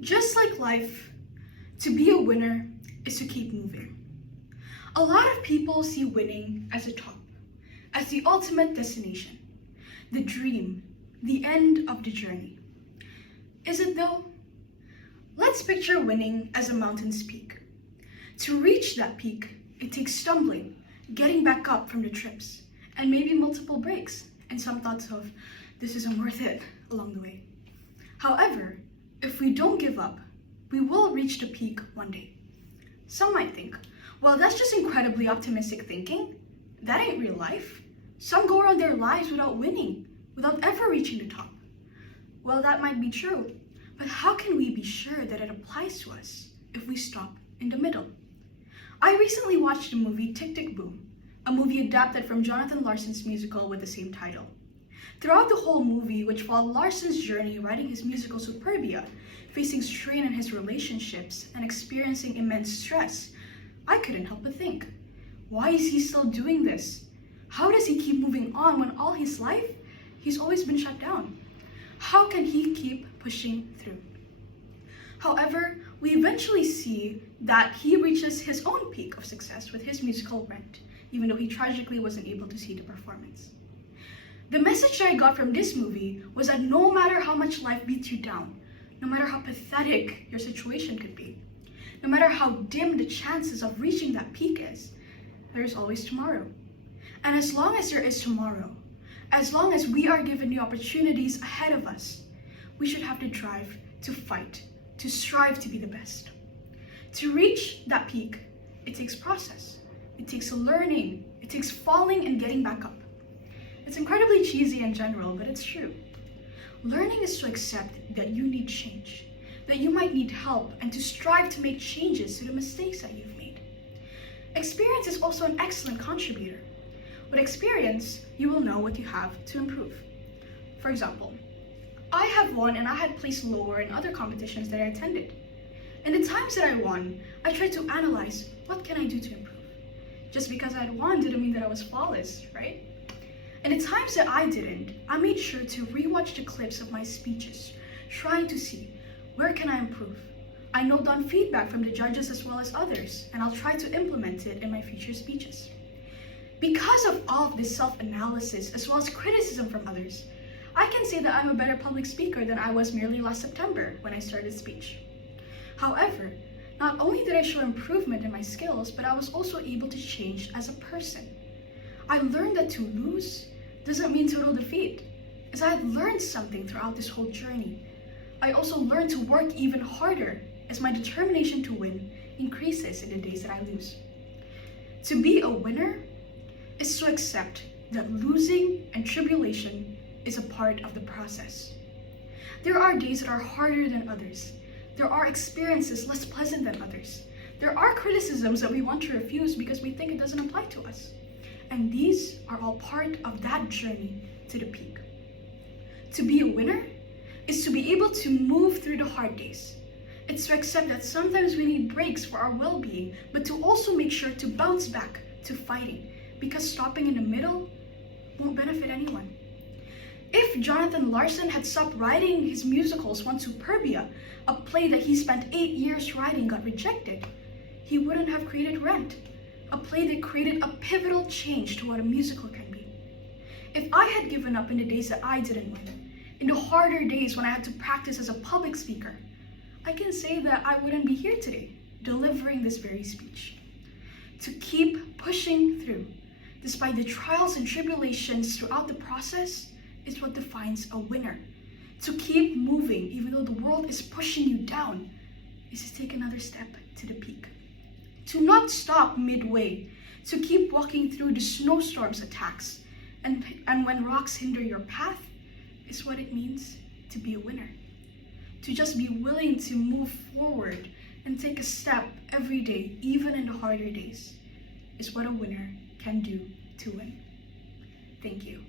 Just like life, to be a winner is to keep moving. A lot of people see winning as a top, as the ultimate destination, the dream, the end of the journey. Is it though? Let's picture winning as a mountain's peak. To reach that peak, it takes stumbling, getting back up from the trips, and maybe multiple breaks, and some thoughts of, this isn't worth it, along the way. However, if we don't give up, we will reach the peak one day. Some might think, well, that's just incredibly optimistic thinking. That ain't real life. Some go around their lives without winning, without ever reaching the top. Well, that might be true, but how can we be sure that it applies to us if we stop in the middle? I recently watched the movie Tick, Tick, Boom, a movie adapted from Jonathan Larson's musical with the same title. Throughout the whole movie, which followed Larson's journey writing his musical Superbia, facing strain in his relationships and experiencing immense stress, I couldn't help but think, why is he still doing this? How does he keep moving on when all his life, he's always been shut down? How can he keep pushing through? However, we eventually see that he reaches his own peak of success with his musical Rent, even though he tragically wasn't able to see the performance. The message that I got from this movie was that no matter how much life beats you down, no matter how pathetic your situation could be, no matter how dim the chances of reaching that peak is, there is always tomorrow. And as long as there is tomorrow, as long as we are given the opportunities ahead of us, we should have the drive to fight, to strive to be the best. To reach that peak, it takes process. It takes learning. It takes falling and getting back up. It's incredibly cheesy in general, but it's true. Learning is to accept that you need change, that you might need help, and to strive to make changes to the mistakes that you've made. Experience is also an excellent contributor. With experience, you will know what you have to improve. For example, I have won and I had placed lower in other competitions that I attended. In the times that I won, I tried to analyze, what can I do to improve? Just because I had won didn't mean that I was flawless, right? And the times that I didn't, I made sure to rewatch the clips of my speeches, trying to see, where can I improve? I note down feedback from the judges as well as others, and I'll try to implement it in my future speeches. Because of all of this self-analysis as well as criticism from others, I can say that I'm a better public speaker than I was merely last September when I started speech. However, not only did I show improvement in my skills, but I was also able to change as a person. I learned that to lose doesn't mean total defeat, as I had learned something throughout this whole journey. I also learned to work even harder as my determination to win increases in the days that I lose. To be a winner is to accept that losing and tribulation is a part of the process. There are days that are harder than others. There are experiences less pleasant than others. There are criticisms that we want to refuse because we think it doesn't apply to us. And these are all part of that journey to the peak. To be a winner is to be able to move through the hard days. It's to accept that sometimes we need breaks for our well-being, but to also make sure to bounce back to fighting, because stopping in the middle won't benefit anyone. If Jonathan Larson had stopped writing his musicals once Superbia, a play that he spent 8 years writing, got rejected, he wouldn't have created Rent, a play that created a pivotal change to what a musical can be. If I had given up in the days that I didn't win, in the harder days when I had to practice as a public speaker, I can say that I wouldn't be here today, delivering this very speech. To keep pushing through, despite the trials and tribulations throughout the process, is what defines a winner. To keep moving, even though the world is pushing you down, is to take another step to the peak. To not stop midway, to keep walking through the snowstorm's attacks, and when rocks hinder your path, is what it means to be a winner. To just be willing to move forward and take a step every day, even in the harder days, is what a winner can do to win. Thank you.